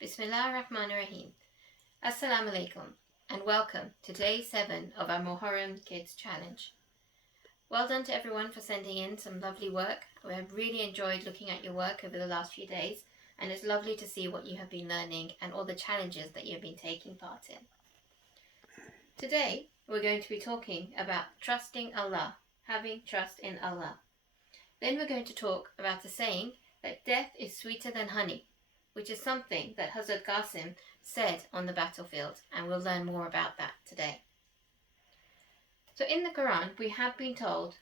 Bismillahirrahmanirrahim. Assalamu alaikum and welcome to day 7 of our Muharram Kids Challenge. Well done to everyone for sending in some lovely work. We have really enjoyed looking at your work over the last few days, and it's lovely to see what you have been learning and all the challenges that you have been taking part in. Today we're going to be talking about trusting Allah, having trust in Allah. Then we're going to talk about the saying that death is sweeter than honey, which is something that Hazrat Qasim said on the battlefield, and we'll learn more about that today. So in the Quran, we have been told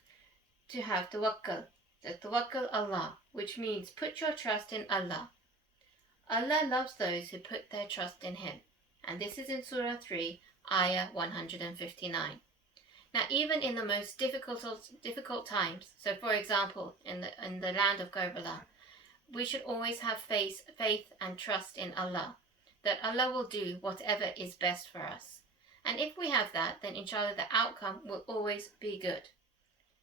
to have tawakkul, Allah, which means put your trust in Allah. Allah loves those who put their trust in Him, and this is in Surah 3, Ayah 159. Now, even in the most difficult times, so for example, in the land of Karbala, we should always have faith and trust in Allah, that Allah will do whatever is best for us. And if we have that, then inshallah the outcome will always be good.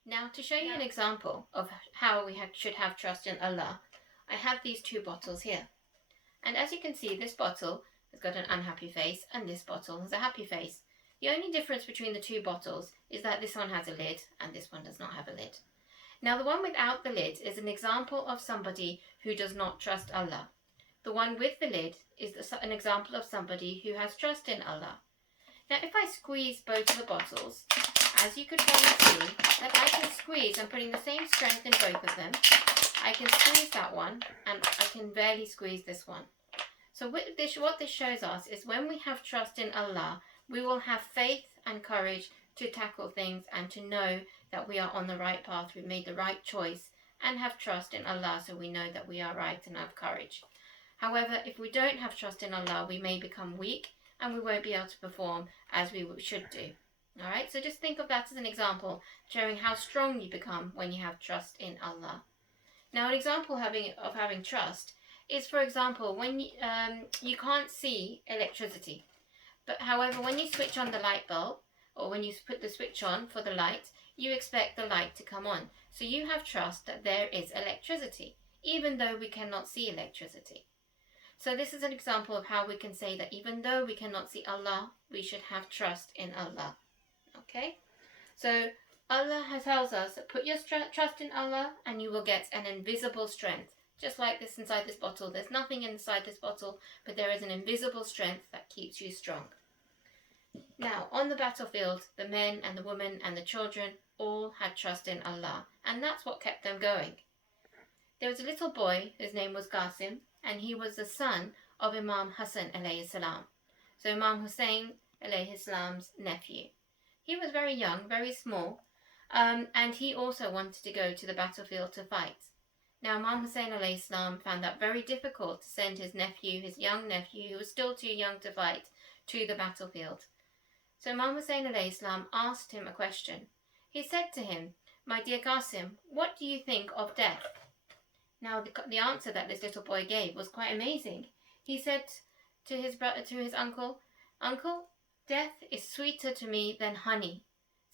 Now, to show you an example of how we should have trust in Allah, I have these two bottles here. And as you can see, this bottle has got an unhappy face and this bottle has a happy face. The only difference between the two bottles is that this one has a lid and this one does not have a lid. Now, the one without the lid is an example of somebody who does not trust Allah. The one with the lid is an example of somebody who has trust in Allah. Now, if I squeeze both of the bottles, as you could probably see, that I can squeeze, I'm putting the same strength in both of them. I can squeeze that one and I can barely squeeze this one. So what this shows us is when we have trust in Allah, we will have faith and courage to tackle things and to know that we are on the right path, we've made the right choice, and have trust in Allah so we know that we are right and have courage. However, if we don't have trust in Allah, we may become weak and we won't be able to perform as we should do. Alright, so just think of that as an example, showing how strong you become when you have trust in Allah. Now, an example of having trust is, for example, when you can't see electricity. But however, when you switch on the light bulb, or when you put the switch on for the light, you expect the light to come on. So you have trust that there is electricity, even though we cannot see electricity. So this is an example of how we can say that even though we cannot see Allah, we should have trust in Allah. Okay? So Allah tells us that put your trust in Allah and you will get an invisible strength. Just like this inside this bottle. There's nothing inside this bottle, but there is an invisible strength that keeps you strong. Now, on the battlefield, the men and the women and the children all had trust in Allah, and that's what kept them going. There was a little boy whose name was Qasim, and he was the son of Imam Hassan alayhi salam. So Imam Hussein alayhi salam's nephew. He was very young, very small, and he also wanted to go to the battlefield to fight. Now, Imam Hussein alayhi salam found that very difficult to send his nephew, his young nephew, who was still too young to fight, to the battlefield. So Imam Hussein alayhi salam asked him a question. He said to him, "My dear Qasim, what do you think of death?" Now, the answer that this little boy gave was quite amazing. He said to his uncle, "Uncle, death is sweeter to me than honey."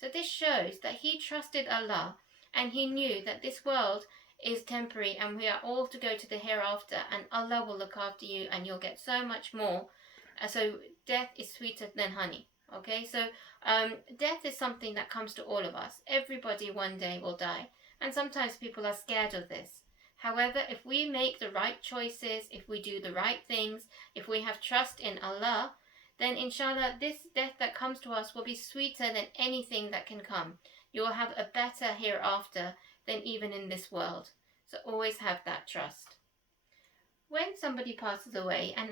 So this shows that he trusted Allah and he knew that this world is temporary and we are all to go to the hereafter, and Allah will look after you and you'll get so much more. So death is sweeter than honey. Okay, so death is something that comes to all of us. Everybody one day will die, and sometimes people are scared of this. However, if we make the right choices, if we do the right things, if we have trust in Allah, then inshallah this death that comes to us will be sweeter than anything that can come. You will have a better hereafter than even in this world. So always have that trust. When somebody passes away, and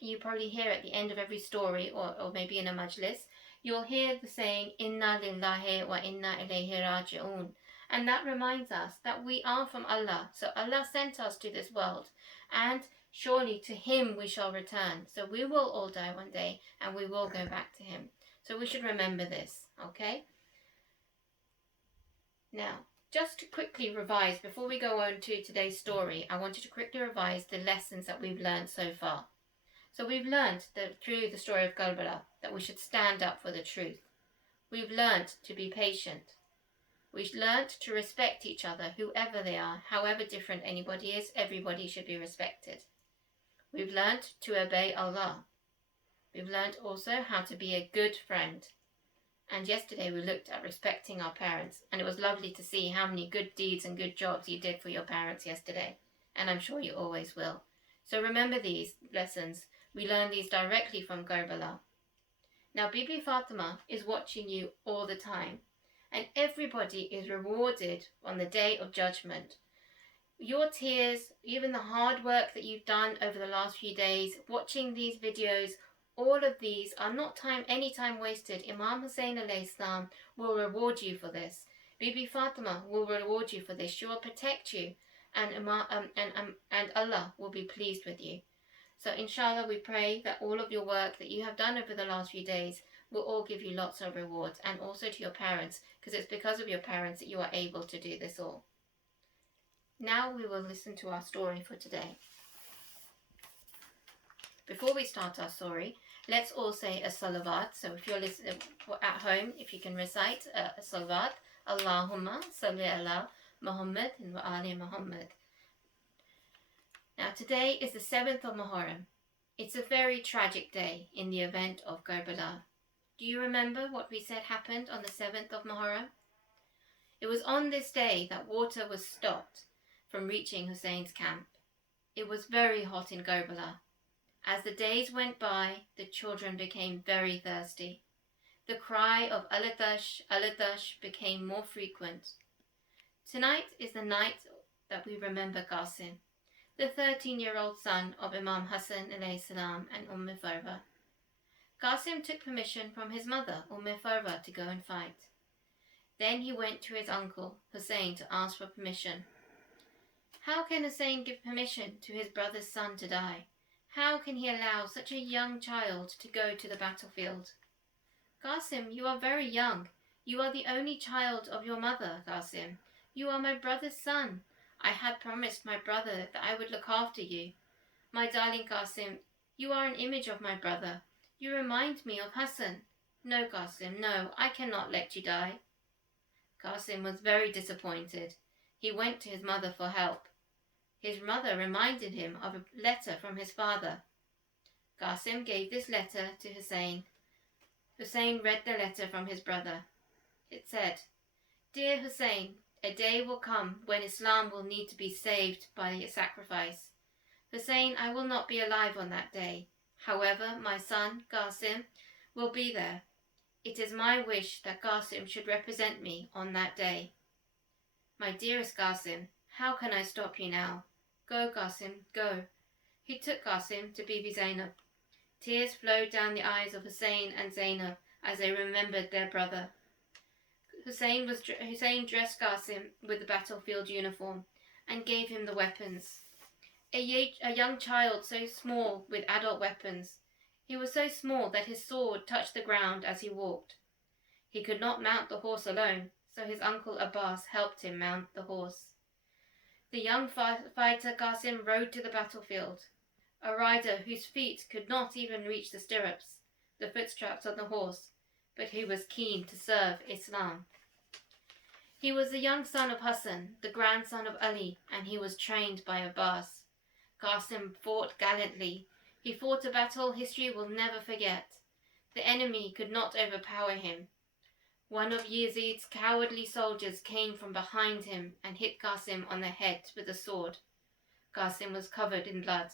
you probably hear at the end of every story or maybe in a majlis, you'll hear the saying, "Inna lillahi wa inna ilayhi raji'un." And that reminds us that we are from Allah. So Allah sent us to this world, and surely to Him we shall return. So we will all die one day and we will go back to Him. So we should remember this, okay? Now, just to quickly revise, before we go on to today's story, I wanted to quickly revise the lessons that we've learned so far. So we've learned that through the story of Karbala that we should stand up for the truth. We've learned to be patient. We've learned to respect each other, whoever they are, however different anybody is, everybody should be respected. We've learnt to obey Allah. We've learnt also how to be a good friend. And yesterday we looked at respecting our parents, and it was lovely to see how many good deeds and good jobs you did for your parents yesterday, and I'm sure you always will. So remember these lessons. We learn these directly from Karbala. Now Bibi Fatima is watching you all the time, and everybody is rewarded on the Day of Judgment. Your tears, even the hard work that you've done over the last few days, watching these videos, all of these are not any time wasted. Imam Hussein alayhi salam will reward you for this. Bibi Fatima will reward you for this. She will protect you, and Allah will be pleased with you. So inshallah, we pray that all of your work that you have done over the last few days will all give you lots of rewards, and also to your parents, because it's because of your parents that you are able to do this all. Now we will listen to our story for today. Before we start our story, let's all say a salawat. So if you're listening at home, if you can recite a salawat, Allahumma salli ala Muhammad wa ali Muhammad. Now today is the 7th of Muharram. It's a very tragic day in the event of Karbala. Do you remember what we said happened on the 7th of Muharram? It was on this day that water was stopped from reaching Hussein's camp. It was very hot in Karbala. As the days went by, the children became very thirsty. The cry of Alatash, Alatash became more frequent. Tonight is the night that we remember Qasim, the 13-year-old son of Imam Hassan alayhi salam and Farwa. Qasim took permission from his mother, Farwa, to go and fight. Then he went to his uncle, Hussein, to ask for permission. How can Hussein give permission to his brother's son to die? How can he allow such a young child to go to the battlefield? Qasim, you are very young. You are the only child of your mother, Qasim. You are my brother's son. I had promised my brother that I would look after you. My darling Qasim, you are an image of my brother. You remind me of Hassan. No, Qasim, no, I cannot let you die. Qasim was very disappointed. He went to his mother for help. His mother reminded him of a letter from his father. Qasim gave this letter to Hussein. Hussein read the letter from his brother. It said, "Dear Hussein, a day will come when Islam will need to be saved by a sacrifice. Hussein, I will not be alive on that day. However, my son, Qasim, will be there. It is my wish that Qasim should represent me on that day. My dearest Qasim, how can I stop you now? Go, Qasim, go." He took Qasim to Bibi Zainab. Tears flowed down the eyes of Hussein and Zainab as they remembered their brother. Hussein dressed Qasim with the battlefield uniform and gave him the weapons. A young child so small with adult weapons. He was so small that his sword touched the ground as he walked. He could not mount the horse alone, so his uncle Abbas helped him mount the horse. The young fighter Qasim rode to the battlefield, a rider whose feet could not even reach the stirrups, the footstraps on the horse, but who was keen to serve Islam. He was the young son of Hassan, the grandson of Ali, and he was trained by Abbas. Qasim fought gallantly. He fought a battle history will never forget. The enemy could not overpower him. One of Yazid's cowardly soldiers came from behind him and hit Qasim on the head with a sword. Qasim was covered in blood.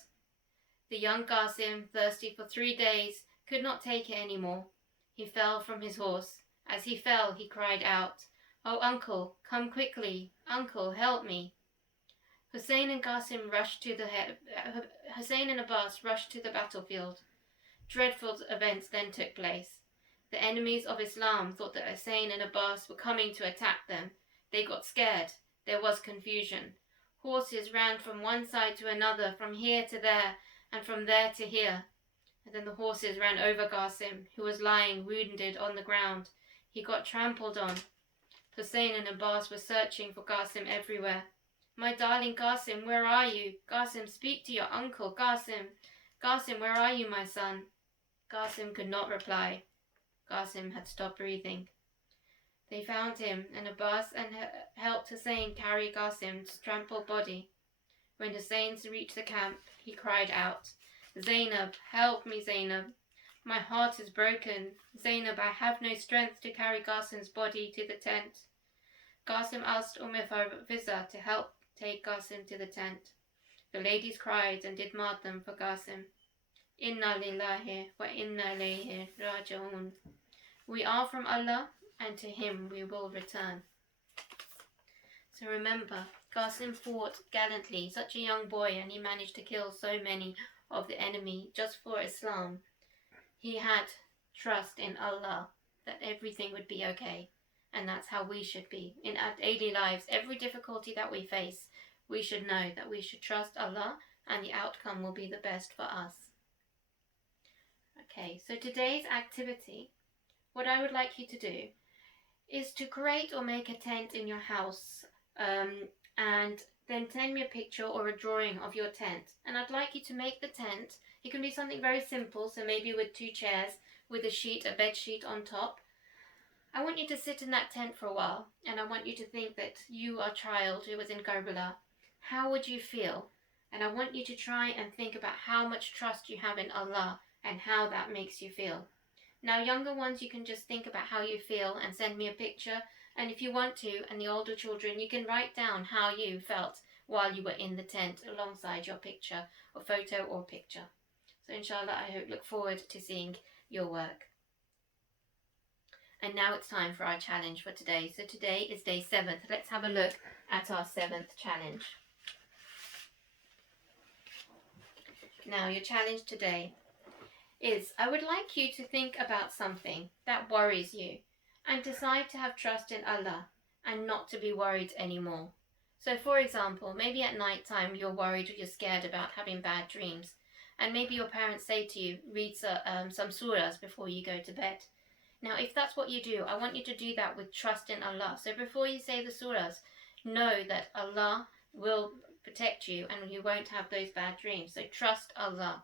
The young Qasim, thirsty for 3 days, could not take it any more. He fell from his horse. As he fell, he cried out, "Oh, uncle, come quickly. Uncle, help me." Hussein and Abbas rushed to the battlefield. Dreadful events then took place. The enemies of Islam thought that Hussein and Abbas were coming to attack them. They got scared. There was confusion. Horses ran from one side to another, from here to there, and from there to here. And then the horses ran over Qasim, who was lying wounded on the ground. He got trampled on. Hussein and Abbas were searching for Qasim everywhere. "My darling Qasim, where are you? Qasim, speak to your uncle. Qasim, Qasim, where are you, my son?" Qasim could not reply. Qasim had stopped breathing. They found him, and Abbas helped Hussein carry Qasim's trampled body. When Hussein reached the camp, he cried out, Zainab, help me, Zainab. My heart is broken. Zainab, I have no strength to carry Qasim's body to the tent. Qasim asked Farviza to help take Qasim to the tent. The ladies cried and did martyrdom for Qasim. Inna lillahi wa inna ilayhi raji'un. We are from Allah, and to Him we will return. So remember, Qasim fought gallantly, such a young boy, and he managed to kill so many of the enemy just for Islam. He had trust in Allah that everything would be okay, and that's how we should be. In our daily lives, every difficulty that we face, we should know that we should trust Allah and the outcome will be the best for us. Okay, so today's activity, what I would like you to do is to create or make a tent in your house, and then send me a picture or a drawing of your tent. And I'd like you to make the tent. It can be something very simple, so maybe with 2 chairs, with a bed sheet on top. I want you to sit in that tent for a while, and I want you to think that you are a child who was in Karbala. How would you feel? And I want you to try and think about how much trust you have in Allah and how that makes you feel. Now, younger ones, you can just think about how you feel and send me a picture. And if you want to, and the older children, you can write down how you felt while you were in the tent alongside your picture or photo or picture. So inshallah, I look forward to seeing your work. And now it's time for our challenge for today. So today is day 7th. Let's have a look at our 7th challenge. Now, your challenge today is, I would like you to think about something that worries you and decide to have trust in Allah and not to be worried anymore. So for example, maybe at night time you're worried or you're scared about having bad dreams, and maybe your parents say to you, read some surahs before you go to bed. Now if that's what you do, I want you to do that with trust in Allah. So before you say the surahs, know that Allah will protect you and you won't have those bad dreams. So trust Allah.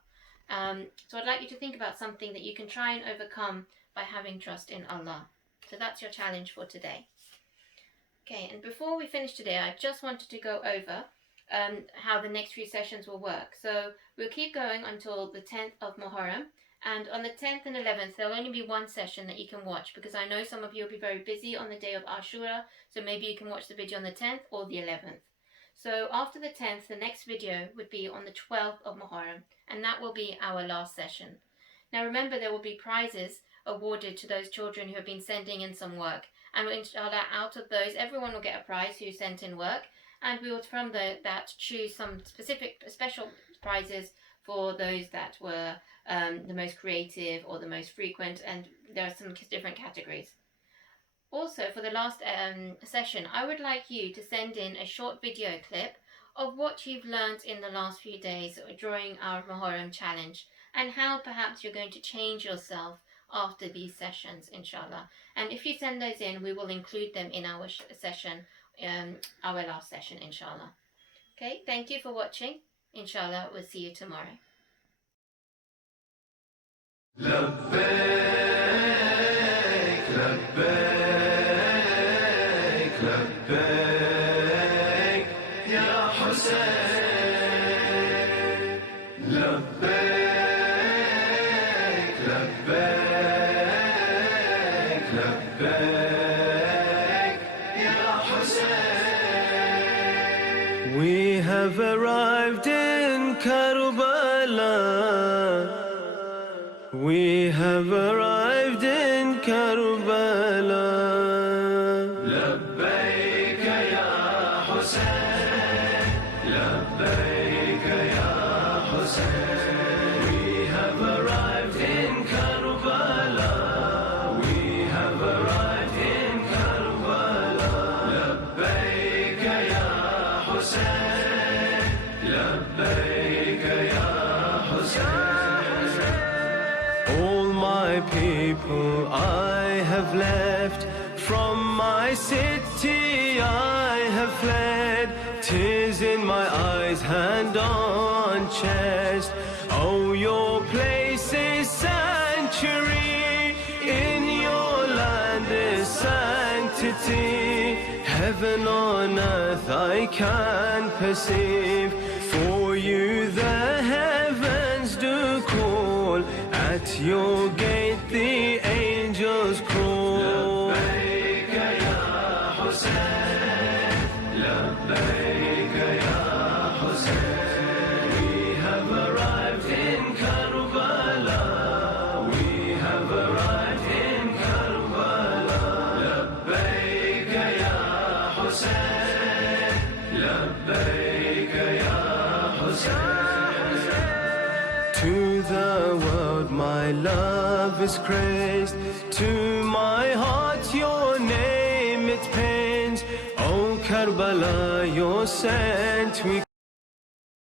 So I'd like you to think about something that you can try and overcome by having trust in Allah. So that's your challenge for today. Okay, and before we finish today, I just wanted to go over how the next few sessions will work. So we'll keep going until the 10th of Muharram, and on the 10th and 11th there'll only be one session that you can watch, because I know some of you will be very busy on the day of Ashura, so maybe you can watch the video on the 10th or the 11th. So after the 10th, the next video would be on the 12th of Muharram, and that will be our last session. Now remember, there will be prizes awarded to those children who have been sending in some work, and inshallah, out of those, everyone will get a prize who sent in work, and we will from that choose some special prizes for those that were the most creative or the most frequent, and there are some different categories. Also, for the last session, I would like you to send in a short video clip of what you've learned in the last few days during our Muharram challenge, and how perhaps you're going to change yourself after these sessions, inshallah. And if you send those in, we will include them in our session, our last session, inshallah. Okay, thank you for watching. Inshallah, we'll see you tomorrow. لبيك لبيك لبيك يا حسين لبيك لبيك لبيك يا حسين. We have arrived in Karbala. We have arrived in Karbala. لبيك يا حسين لبيك يا حسين. We have arrived in Karbala. We have arrived in Karbala. لبيك يا حسين لبيك يا حسين. All my people I have left, from my city I have fled. Tears in my eyes, hand on chest. Oh, your place is sanctuary, in your land is sanctity. Heaven on earth I can perceive, for you the heavens do call. At your gate the angels crawl. لبيك يا حسين, لبيك يا حسين. We have arrived in Karbala, we have arrived in Karbala. لبيك يا حسين, لبيك يا حسين. To the world my love is praised, to my heart your name it pains. O Karbala, your scent we